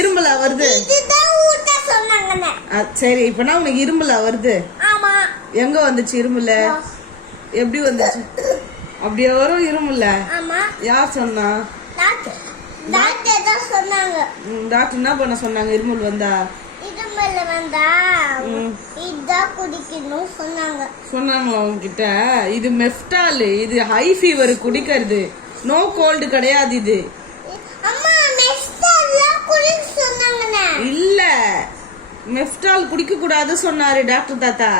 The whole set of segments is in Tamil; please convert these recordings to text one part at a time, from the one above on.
இரும்பலா வருது? சரி, இப்பனா உனக்கு இரும்பலா வருது? எங்க வந்துச்சு இரும்பல? எப்படி வந்துச்சு? அப்படியே வரும் இரும்பல? யார் சொன்னா? டாக்டர் என்ன பண்ண சொன்னாங்க இருமல் வந்தா? சொன்னாங்களா உங்ககிட்ட? இது மெஃப்டால், இது ஹை ஃபீவர் குடிக்கிறது, நோ கோல்டு கிடையாது இது. இல்ல, மெஃப்டால் குடிக்க கூடாது சொன்னாரு டாக்டர் தாத்தா.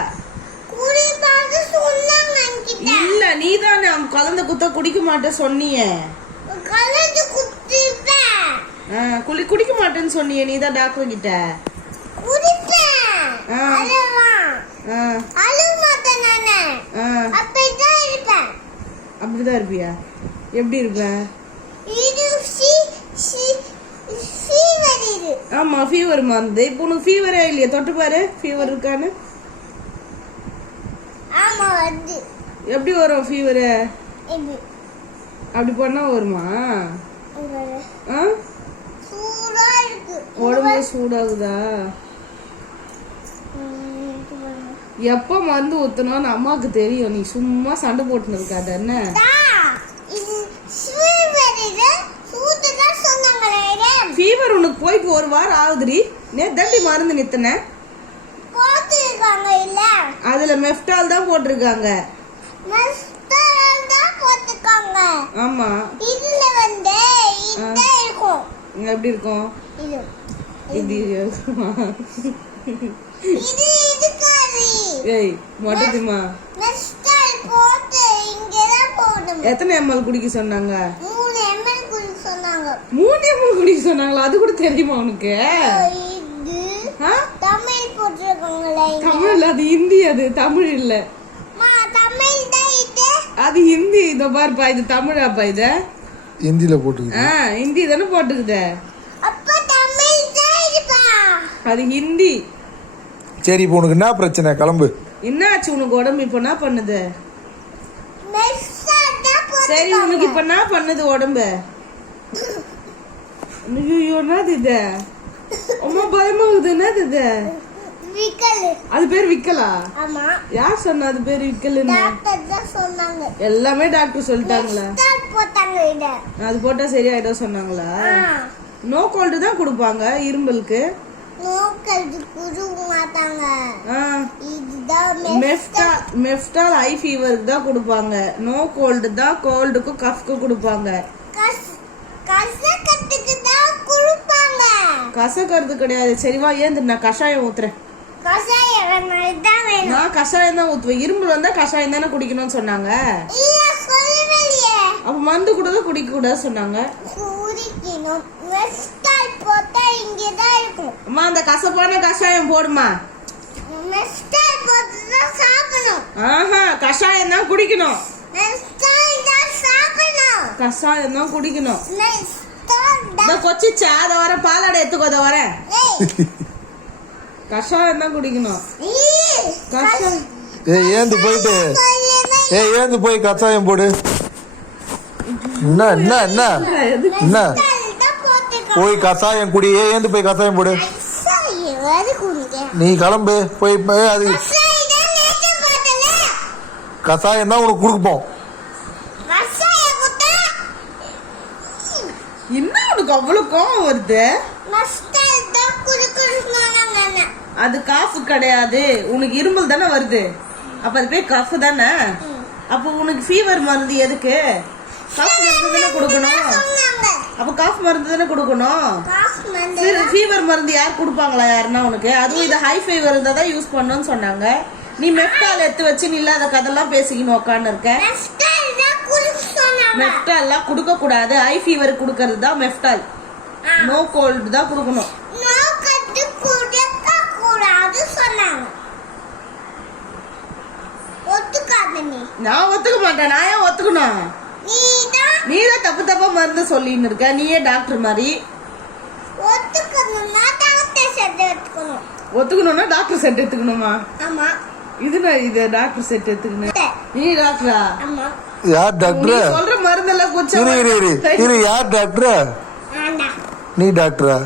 இல்ல, நீதானே குழந்தை குத்த குடிக்க மாட்டேன் சொன்னியே. குடிக்க மாட்டேன்னு சொன்னியே நீதான் டாக்டர் கிட்ட. அப்படிதான் இருப்பியா? எப்படி இருப்ப? ஆமா, ஃபீவர் வந்து இப்ப உனக்கு ஃபீவரே இல்லையா? தொட்டு பாரு ஃபீவர் இருக்கான்னு. எப்படி வரும் ஃபீவரு? அப்படி பண்ணா வருமா? உடம்பு சூடாகுதா? எப்ப மருந்து ஊத்தணும்னு அம்மாவுக்கு தெரியும். நீ சும்மா சண்டை போட்டுன்னு இருக்காத என்ன? ஃபீவர் உனக்கு போயிட்டு ஒரு வாரம் ஆகுதுடி. நேத்து மருந்து நித்தன அதுல மெஃப்டால் தான் போட்டிருக்காங்க. ஆமா, இதுல வந்து எப்படி இருக்கும்? இது ஏய் மொட்டதிமா, எத்தனை ml குடிக்க சொன்னாங்க? 3 ml குடிக்க சொன்னாங்களா? அது கூட தெரியுமா உனக்கு? தமிழ், அது ஹிந்தி, அது தமிழ் இல்ல. அது ஹிந்தி. இதோ பாருப்பா, இது தமிழாப்பா? இது ஹிந்தில போட்டுக்குது. ஹிந்தி தானே போட்டுக்குது. அது ஹிந்தி. சரி, இப்போ உனக்கு என்ன பிரச்சனை? கிளம்பு. என்ன ஆச்சு உனக்கு? உடம்பு இப்ப என்ன பண்ணுது? சரி, உனக்கு இப்ப என்ன பண்ணுது உடம்பு? ஐயோ, என்னது இது? அம்மா பயமாகுது. என்னது இது? அது பேர் விக்கலா? யார் சொன்னா அது பேர் விக்கல்னு? எல்லாமே டாக்டர் சொல்லிட்டாங்களா? அது போட்டா சரியாயிடும் சொன்னாங்களா? நோ கோல்டு தான் கொடுப்பாங்க இரும்பலுக்கு. மெஃப்டால் ஹை ஃபீவருக்கு தான் கொடுப்பாங்க. நோ கோல்டு தான் கோல்டுக்கு கஃப்க்கு கொடுப்பாங்க. கசக்கிறது கிடையாது. சரிவா, ஏந்து நான் கஷாயம் ஊத்துறேன். நான் கஷாயம் தான் ஊத்துவேன். இரும்பல் வந்தா கஷாயம் தானே குடிக்கணும்னு சொன்னாங்க. அப்ப மருந்து கூட குடிக்க கூடாது சொன்னாங்க. அம்மா, அந்த கசப்பான கஷாயம் போடுமா. கஷாயம் தான் குடிக்கணும். கஷாயம் தான் குடிக்கணும். கொச்சிச்சா அத வர பாலாடை எடுத்துக்கோ. அத வர கஷாயம் தான் குடிக்கணும். ஏந்து போயிட்டு ஏந்து போய் கஷாயம் போடு. என்ன என்ன என்ன என்ன போய் கஷாயம் குடி. ஏந்து போய் கஷாயம் போடு. நீ கிளம்பு போய். அது கஷாயம் தான் உனக்கு கொடுப்போம். என்ன உனக்கு அவ்வளவு கோவம் வருது? அது காஃப் கிடையாது. உனக்கு இருமல் தானே வருது. அப்ப அது பேர் கஃப் தானே. அப்ப உனக்கு ஃபீவர் மருந்து எதுக்கு? காஃப் மருந்து தானே கொடுக்கணும். அப்ப காஃப் மருந்து தானே கொடுக்கணும். ஃபீவர் மருந்து யார் கொடுப்பாங்களா யாருன்னா உனக்கு? அதுவும் இது ஹை ஃபீவர் இருந்தா தான் யூஸ் பண்ணணும்னு சொன்னாங்க. நீ மெஃப்டால் எடுத்து வச்சு நீ இல்லாத கதெல்லாம் பேசிக்கணும் உட்காந்து இருக்க. மெஃப்டால்லாம் கொடுக்க கூடாது. ஹை ஃபீவர் கொடுக்கறது தான் மெஃப்டால். நோ கோல்டு தான் கொடுக்கணும். நான் ஒத்துக்க மாட்டேன். நான் ஏன் ஒத்துக்கணும்? நீதான் தப்பு தப்பா மருந்து சொல்லின்னு இருக்க. நீயே டாக்டர் மாதிரி. ஒத்துக்கணும்னா டாக்டர் செட் எடுத்துக்கணுமா? இது டாக்டர் செட் எடுத்துக்கணும். நீ டாக்டரா? யார் டாக்டர்? சொல்ற மருந்தெல்லாம் குடிச்சா யார் டாக்டர்? நீ டாக்டரா?